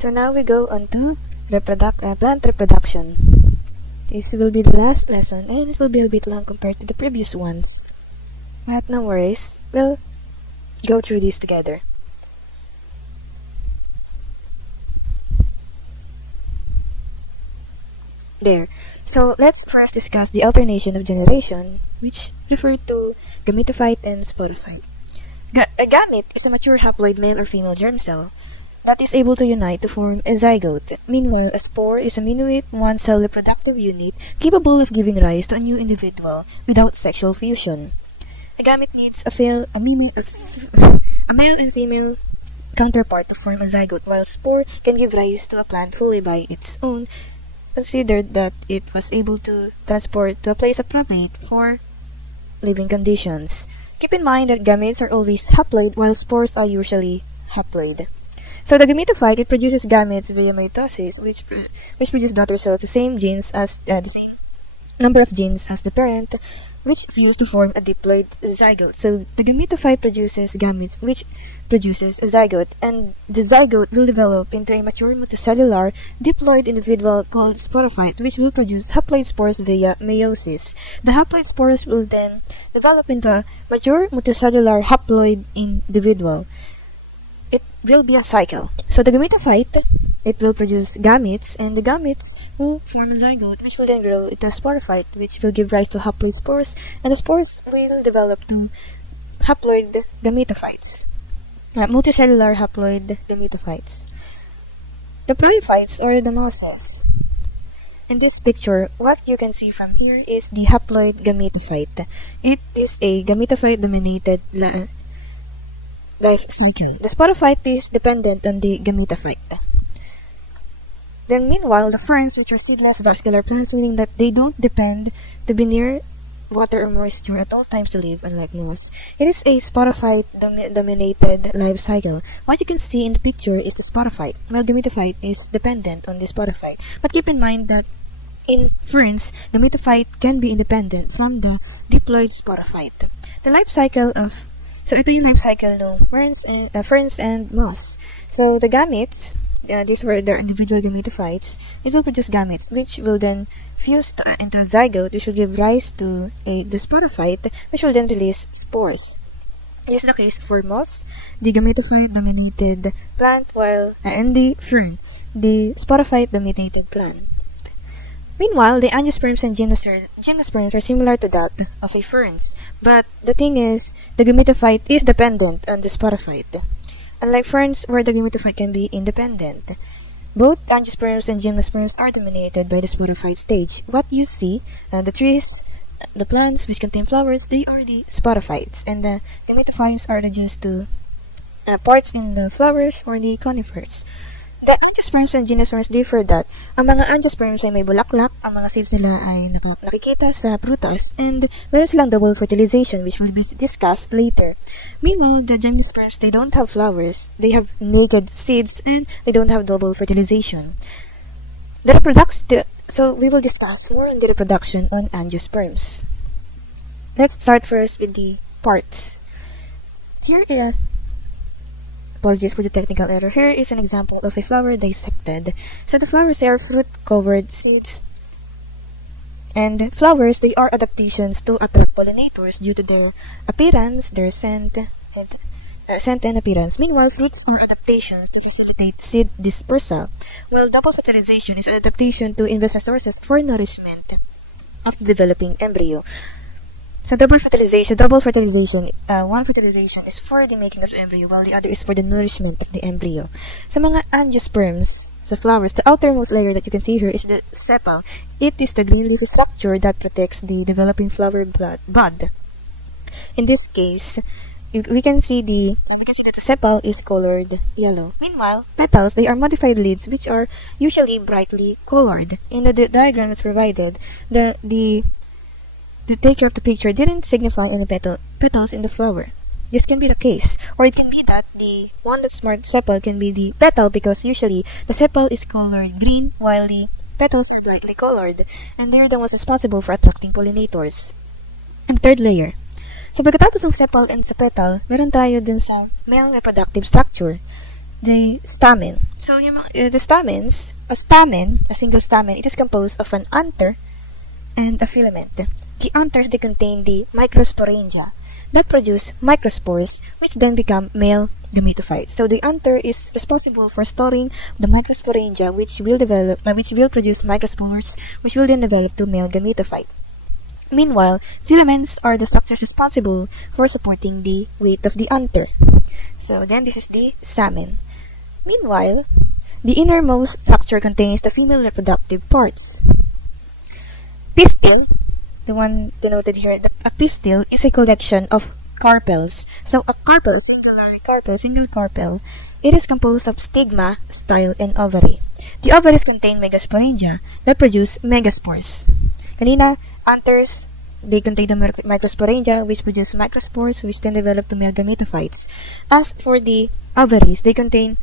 So now we go on to plant reproduction. This will be the last lesson and it will be a bit long compared to the previous ones. But no worries, we'll go through this together. There. So let's first discuss the alternation of generation, which refer to gametophyte and sporophyte. A gamete is a mature haploid male or female germ cell that is able to unite to form a zygote. Meanwhile, a spore is a minuate one-cell reproductive unit capable of giving rise to a new individual without sexual fusion. A gamete needs a male and female counterpart to form a zygote, while spore can give rise to a plant wholly by its own. Consider that it was able to transport to a place appropriate for living conditions. Keep in mind that gametes are always haploid, while spores are usually haploid. So the gametophyte, it produces gametes via mitosis, which produce daughter cells, the same same number of genes as the parent, which fuse to form a diploid zygote. So the gametophyte produces gametes, which produces a zygote, and the zygote will develop into a mature multicellular diploid individual called sporophyte, which will produce haploid spores via meiosis. The haploid spores will then develop into a mature multicellular haploid individual. It will be a cycle. So the gametophyte, it will produce gametes, and the gametes will form a zygote, which will then grow into a sporophyte, which will give rise to haploid spores, and the spores will develop to haploid gametophytes. Multicellular haploid gametophytes. The ploiophytes or the mosses. In this picture, what you can see from here is the haploid gametophyte. It is a gametophyte-dominated life cycle. The sporophyte is dependent on the gametophyte. Then meanwhile, the ferns, which are seedless vascular plants, meaning that they don't depend to be near water or moisture at all times to live, unlike moss. It is a sporophyte-dominated life cycle. What you can see in the picture is the sporophyte, while gametophyte is dependent on the sporophyte. But keep in mind that in ferns, gametophyte can be independent from the diploid sporophyte. The life cycle of ito yung life cycle ng ferns and moss. So the gametes, these were their individual gametophytes, it will produce gametes, which will then fuse into a zygote, which will give rise to the sporophyte, which will then release spores. This is the case for moss, the gametophyte-dominated plant, while in the fern, the sporophyte-dominated plant. Meanwhile, the angiosperms and gymnosperms are similar to that of a ferns, but the thing is, the gametophyte is dependent on the sporophyte. Unlike ferns, where the gametophyte can be independent. Both angiosperms and gymnosperms are dominated by the sporophyte stage. What you see, the trees, the plants which contain flowers, they are the sporophytes, and the gametophytes are just the parts in the flowers or the conifers. The angiosperms and gymnosperms differ that ang mga angiosperms ay may bulaklak, ang mga seeds nila ay nakikita sa prutas, and meron silang double fertilization, which will be discussed later. Meanwhile, the gymnosperms, they don't have flowers, they have naked seeds, and they don't have double fertilization. So we will discuss more on the reproduction on angiosperms. Let's start first with the parts. Apologies for the technical error. Here is an example of a flower dissected. So the flowers are fruit-covered seeds. And flowers, they are adaptations to attract pollinators due to their appearance, their scent and appearance. Meanwhile, fruits are adaptations to facilitate seed dispersal, while double fertilization is an adaptation to invest resources for nourishment of the developing embryo. So double fertilization, one fertilization is for the making of the embryo, while the other is for the nourishment of the embryo. Sa mga angiosperms, sa flowers, the outermost layer that you can see here is the sepal. It is the green leafy structure that protects the developing flower bud. In this case, we can see that the sepal is colored yellow. Meanwhile, petals, they are modified leaves which are usually brightly colored. In the diagram that's provided, the taker of the picture didn't signify any petals in the flower. This can be the case, or it can be that the one that's marked sepal can be the petal, because usually the sepal is colored green while the petals are brightly colored, and they're the ones responsible for attracting pollinators. And third layer. So pagkatapos ng sepal and sa petal, meron tayo dun sa male reproductive structure. the stamen. So, the stamens, a stamen, a single stamen, it is composed of an anther and a filament. The anthers, they contain the microsporangia that produce microspores, which then become male gametophytes. So the anther is responsible for storing the microsporangia, which will produce microspores, which will then develop to male gametophyte. Meanwhile, filaments are the structures responsible for supporting the weight of the anther. So again, this is the stamen. Meanwhile, the innermost structure contains the female reproductive parts. Pistil, the one denoted here, a pistil is a collection of carpels. So a carpel, single carpel, it is composed of stigma, style, and ovary. The ovaries contain megasporangia that produce megaspores. Kanina, anthers, they contain the microsporangia, which produce microspores, which then develop to male gametophytes. As for the ovaries, they contain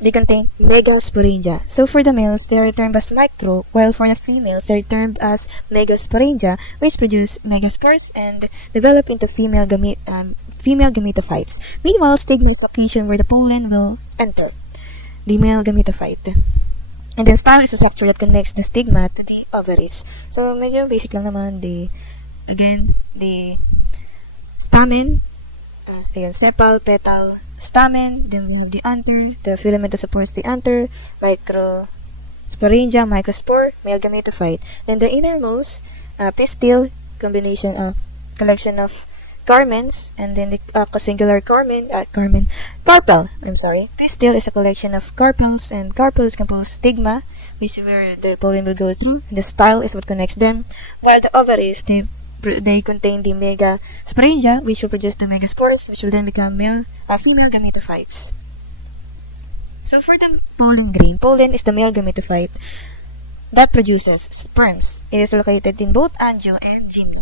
megasporangia. So for the males, they are termed as micro, while for the females, they are termed as megasporangia, which produce megaspores and develop into female gametophytes. Meanwhile, stigma is the location where the pollen will enter the male gametophyte. And then style is a structure that connects the stigma to the ovaries. So medyo basic lang naman. The stamen, sepal, petal, stamen, then we have the anther, the filament that supports the anther, microsporangia, microspore, male gametophyte. Then the innermost, pistil, collection of carmens, and then the singular carpel. Pistil is a collection of carpels, and carpel is composed stigma, which is where the pollen will go through, and the style is what connects them. While the ovaries, they contain the megasporangia, which will produce the megaspores, which will then become female gametophytes. So for the pollen grain, pollen is the male gametophyte that produces sperms. It is located in both angio and gymi.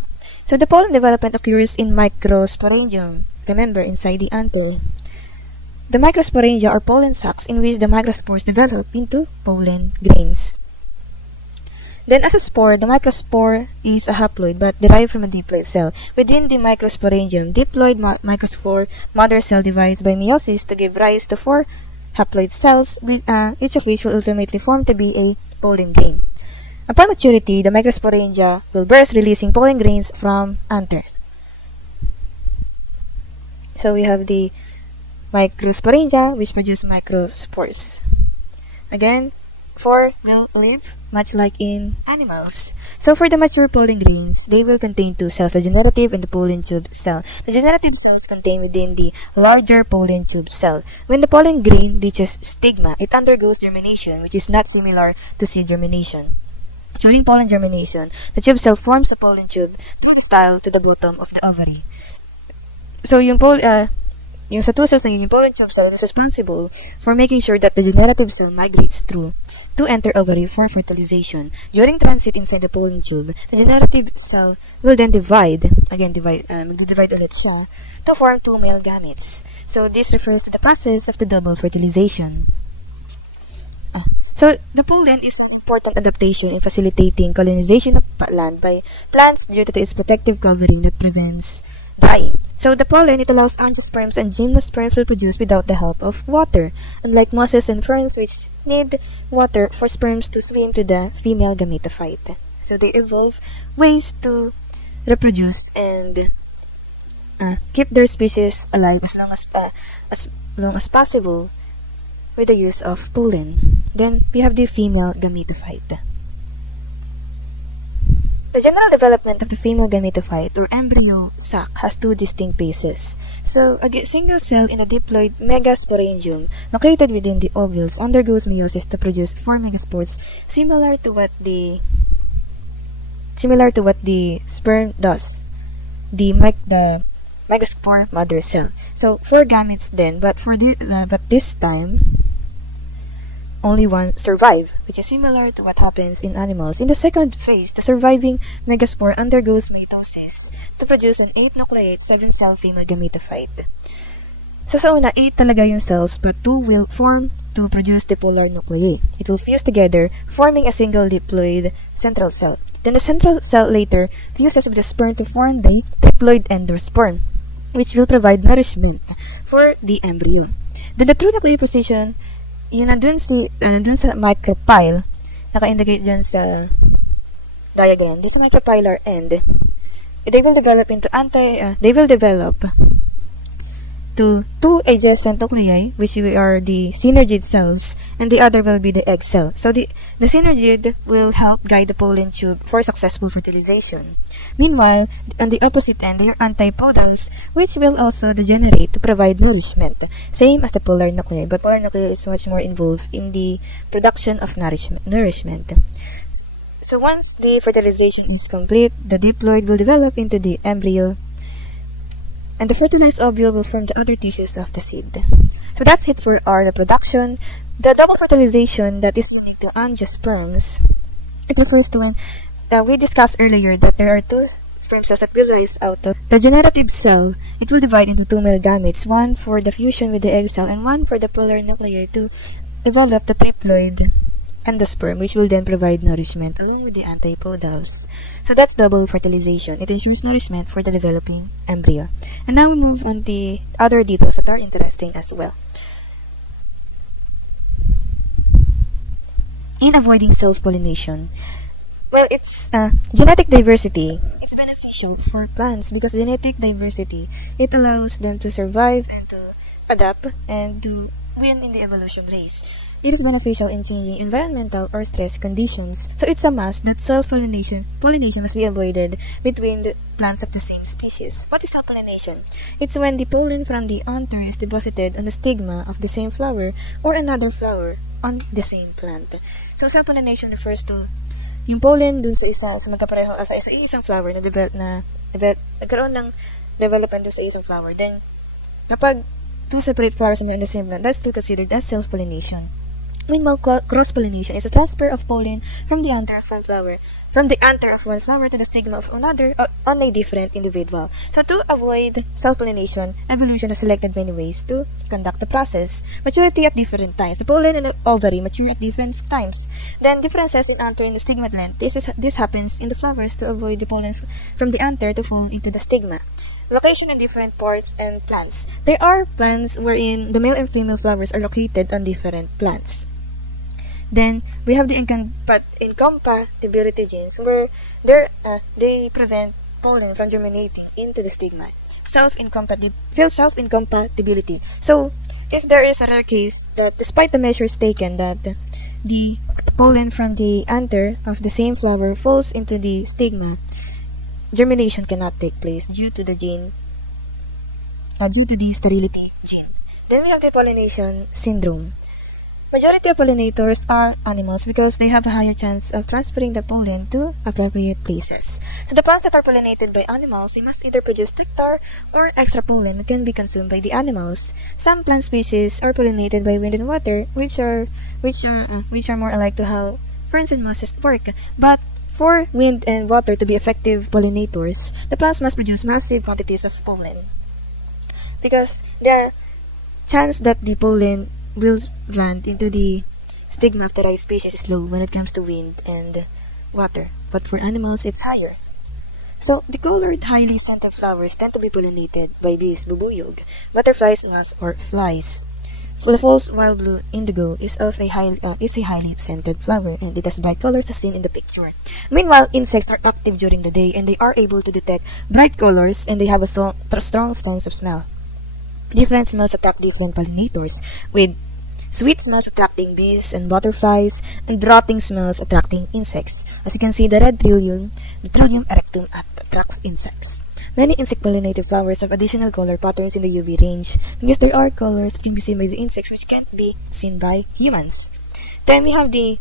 So the pollen development occurs in microsporangium, remember, inside the anther. The microsporangia are pollen sacs in which the microspores develop into pollen grains. Then as a spore, the microspore is a haploid but derived from a diploid cell. Within the microsporangium, diploid microspore mother cell divides by meiosis to give rise to 4 haploid cells, each of which will ultimately form to be a pollen grain. Upon maturity, the microsporangia will burst, releasing pollen grains from anthers. So we have the microsporangia, which produce microspores. Again, 4 will live much like in animals. So for the mature pollen grains, they will contain 2 cells, the generative and the pollen tube cell. The generative cells contain within the larger pollen tube cell. When the pollen grain reaches stigma, it undergoes germination, which is not similar to seed germination. During pollen germination, the tube cell forms the pollen tube through the style to the bottom of the ovary. So yung sa 2 cells na yung pollen tube cell is responsible for making sure that the generative cell migrates through to enter ovary for fertilization. During transit inside the pollen tube, the generative cell will then divide ulit siya to form 2 male gametes. So this refers to the process of the double fertilization. So the pollen is an important adaptation in facilitating colonization of land by plants due to its protective covering that prevents dying. So the pollen, it allows angiosperms and gymnosperms to produce without the help of water, unlike mosses and ferns which need water for sperms to swim to the female gametophyte. So they evolve ways to reproduce and keep their species alive as long as possible with the use of pollen. Then we have the female gametophyte. The general development of the female gametophyte or embryo sac has 2 distinct phases. So, a single cell in a diploid megasporangium located within the ovules undergoes meiosis to produce 4 megaspores, similar to what the sperm does, the megaspore mother cell. So 4 gametes then, but this time only 1 survive, which is similar to what happens in animals. In the second phase, the surviving megaspore undergoes mitosis to produce an 8-nucleate, 7-cell female gametophyte. So sa una, 8 talaga yung cells, but 2 will form to produce dipolar nuclei. It will fuse together, forming a single diploid central cell. Then the central cell later fuses with the sperm to form the triploid endosperm, which will provide nourishment for the embryo. Then the true nuclear position, yun nandun sa micropyle, naka-indicate dyan sa diagram. This micropylar end, they will develop to two adjacent nuclei, which are the synergid cells, and the other will be the egg cell. So the synergid will help guide the pollen tube for successful fertilization. Meanwhile, on the opposite end, they are antipodals, which will also degenerate to provide nourishment, same as the polar nuclei, but polar nuclei is much more involved in the production of nourishment. So once the fertilization is complete, the diploid will develop into the embryo, and the fertilized ovule will form the other tissues of the seed. So that's it for our reproduction. The double fertilization that is leading to angiosperms, it refers to when we discussed earlier that there are two sperm cells that will rise out of the generative cell. It will divide into two male gametes, one for the fusion with the egg cell and one for the polar nuclei to develop the triploid endosperm, which will then provide nourishment along with the antipodals. So that's double fertilization. It ensures nourishment for the developing embryo. And now we move on to the other details that are interesting as well. In avoiding self-pollination, well, it's genetic diversity is beneficial for plants because genetic diversity, it allows them to survive and to adapt and to win in the evolution race. It is beneficial in changing environmental or stress conditions. So it's a must that self-pollination must be avoided between the plants of the same species. What is self-pollination? It's when the pollen from the anther is deposited on the stigma of the same flower or another flower on the same plant. So self-pollination refers to yung pollen dun sa magkapareho sa isang flower na nagkaroon ng development dun sa isang flower. Then, kapag two separate flowers are on the same plant, that's still considered as self-pollination. Meanwhile, cross-pollination is a transfer of pollen from the anther of one flower to the stigma of another on a different individual. So to avoid self-pollination, evolution has selected many ways to conduct the process. Maturity at different times. The pollen and the ovary mature at different times. Then differences in anther and the stigma length. This happens in the flowers to avoid the pollen from the anther to fall into the stigma. Location in different parts and plants. There are plants wherein the male and female flowers are located on different plants. Then we have the incompatibility genes where they prevent pollen from germinating into the stigma. Self-incompatibility. So if there is a rare case that despite the measures taken that the pollen from the anther of the same flower falls into the stigma, germination cannot take place due to the sterility gene. Then we have the pollination syndrome. Majority of pollinators are animals because they have a higher chance of transferring the pollen to appropriate places. So the plants that are pollinated by animals, they must either produce nectar or extra pollen that can be consumed by the animals. Some plant species are pollinated by wind and water, which are more alike to how ferns and mosses work. But for wind and water to be effective pollinators, the plants must produce massive quantities of pollen, because the chance that the pollen will land into the stigma of the right species is low when it comes to wind and water, but for animals it's higher. So the colored, highly scented flowers tend to be pollinated by bees, bubuyog, butterflies, moths, or flies. The false wild blue indigo is a highly scented flower, and it has bright colors as seen in the picture. Meanwhile, insects are active during the day and they are able to detect bright colors, and they have a strong sense of smell. Different smells attract different pollinators, with sweet smells attracting bees and butterflies, and rotting smells attracting insects. As you can see, the red trillium, the Trillium erectum, attracts insects. Many insect-pollinated flowers have additional color patterns in the UV range because there are colors that can be seen by the insects which can't be seen by humans. Then we have the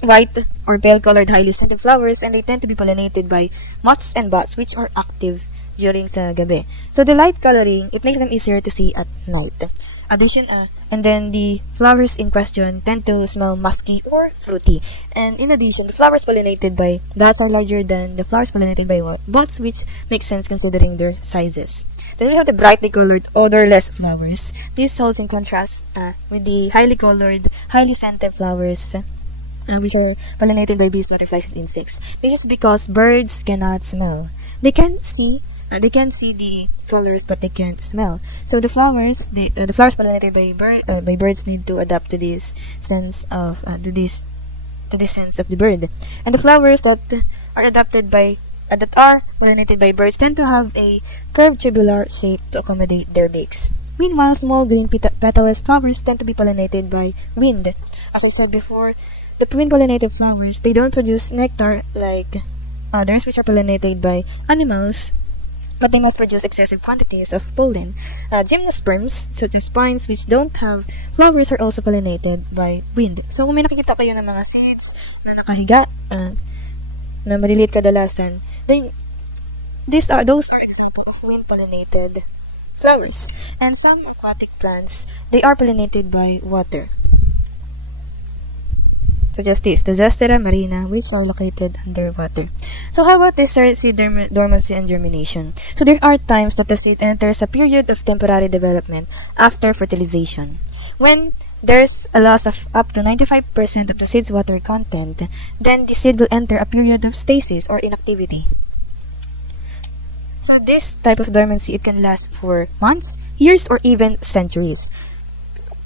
white or pale-colored highly scented flowers, and they tend to be pollinated by moths and bats, which are active during sa gabi. So the light coloring, it makes them easier to see at night. And then the flowers in question tend to smell musky or fruity. And in addition, the flowers pollinated by bats are larger than the flowers pollinated by bats, which makes sense considering their sizes. Then we have the brightly colored, odorless flowers. This holds in contrast with the highly colored, highly scented flowers, which are pollinated by bees, butterflies, and insects. This is because birds cannot smell. They can see They can see the colors, but they can't smell. So the flowers, the flowers pollinated by birds need to adapt to this sense of to the sense of the bird. And the flowers that are pollinated by birds tend to have a curved tubular shape to accommodate their beaks. Meanwhile, small green petalous flowers tend to be pollinated by wind. As I said before, the wind-pollinated flowers, they don't produce nectar like others which are pollinated by animals, but they must produce excessive quantities of pollen. Gymnosperms, such as pines which don't have flowers, are also pollinated by wind. So, kung may nakikita kayo ng mga seeds na nakahiga, na maliliit kadalasan, those are examples of wind-pollinated flowers. And some aquatic plants, they are pollinated by water. Such as this, the Zostera marina, which are located underwater. So how about this seed dormancy and germination? So there are times that the seed enters a period of temporary development after fertilization. When there's a loss of up to 95% of the seed's water content, then the seed will enter a period of stasis or inactivity. So this type of dormancy, it can last for months, years, or even centuries.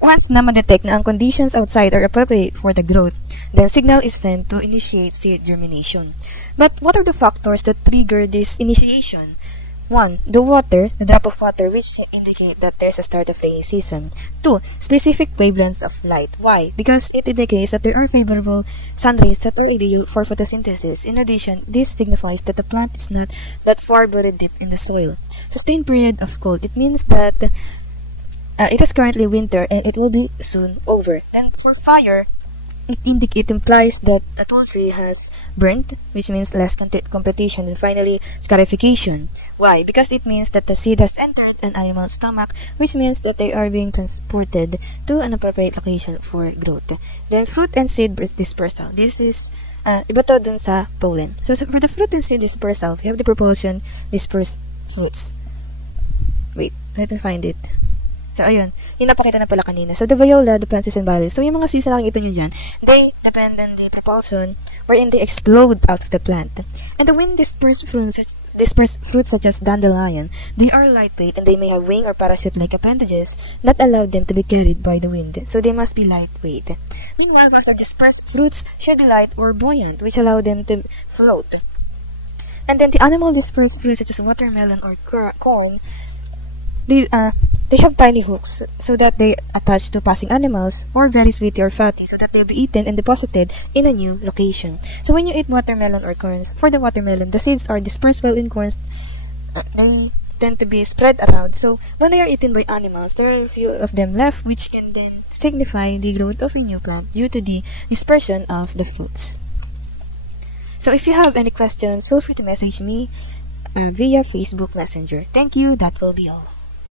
Once na ma-detect na ang conditions outside are appropriate for the growth, the signal is sent to initiate seed germination. But what are the factors that trigger this initiation? 1. The water, the drop of water, which indicate that there's a start of rainy season. 2. Specific wavelengths of light. Why? Because it indicates that there are favorable sun rays that will ideal for photosynthesis. In addition, this signifies that the plant is not that far buried deep in the soil. Sustained period of cold. It means that it is currently winter and it will be soon over. And for fire, it implies that the tall tree has burnt, which means less competition. And finally, scarification. Why? Because it means that the seed has entered an animal's stomach, which means that they are being transported to an appropriate location for growth. Then fruit and seed dispersal. This is iba to dun sa pollen. So for the fruit and seed dispersal, we have the propulsion dispersed fruits. Wait, let me find it. So, ayun. Yung napakita na pala kanina. So, the viola, the pensis, and violet. So, yung mga seeds na nakikita nyo dyan, they depend on the propulsion wherein they explode out of the plant. And the wind-dispersed fruits such as dandelion, they are lightweight and they may have wing or parachute-like appendages that allow them to be carried by the wind. So, they must be lightweight. Meanwhile, master-dispersed fruits should be light or buoyant, which allow them to float. And then, the animal-dispersed fruits such as watermelon or corn, they have tiny hooks so that they attach to passing animals, or very sweety or fatty so that they'll be eaten and deposited in a new location. So when you eat watermelon or corns, for the watermelon, the seeds are dispersed while in corns, they tend to be spread around. So when they are eaten by animals, there are a few of them left, which can then signify the growth of a new plant due to the dispersion of the fruits. So if you have any questions, feel free to message me via Facebook Messenger. Thank you. That will be all.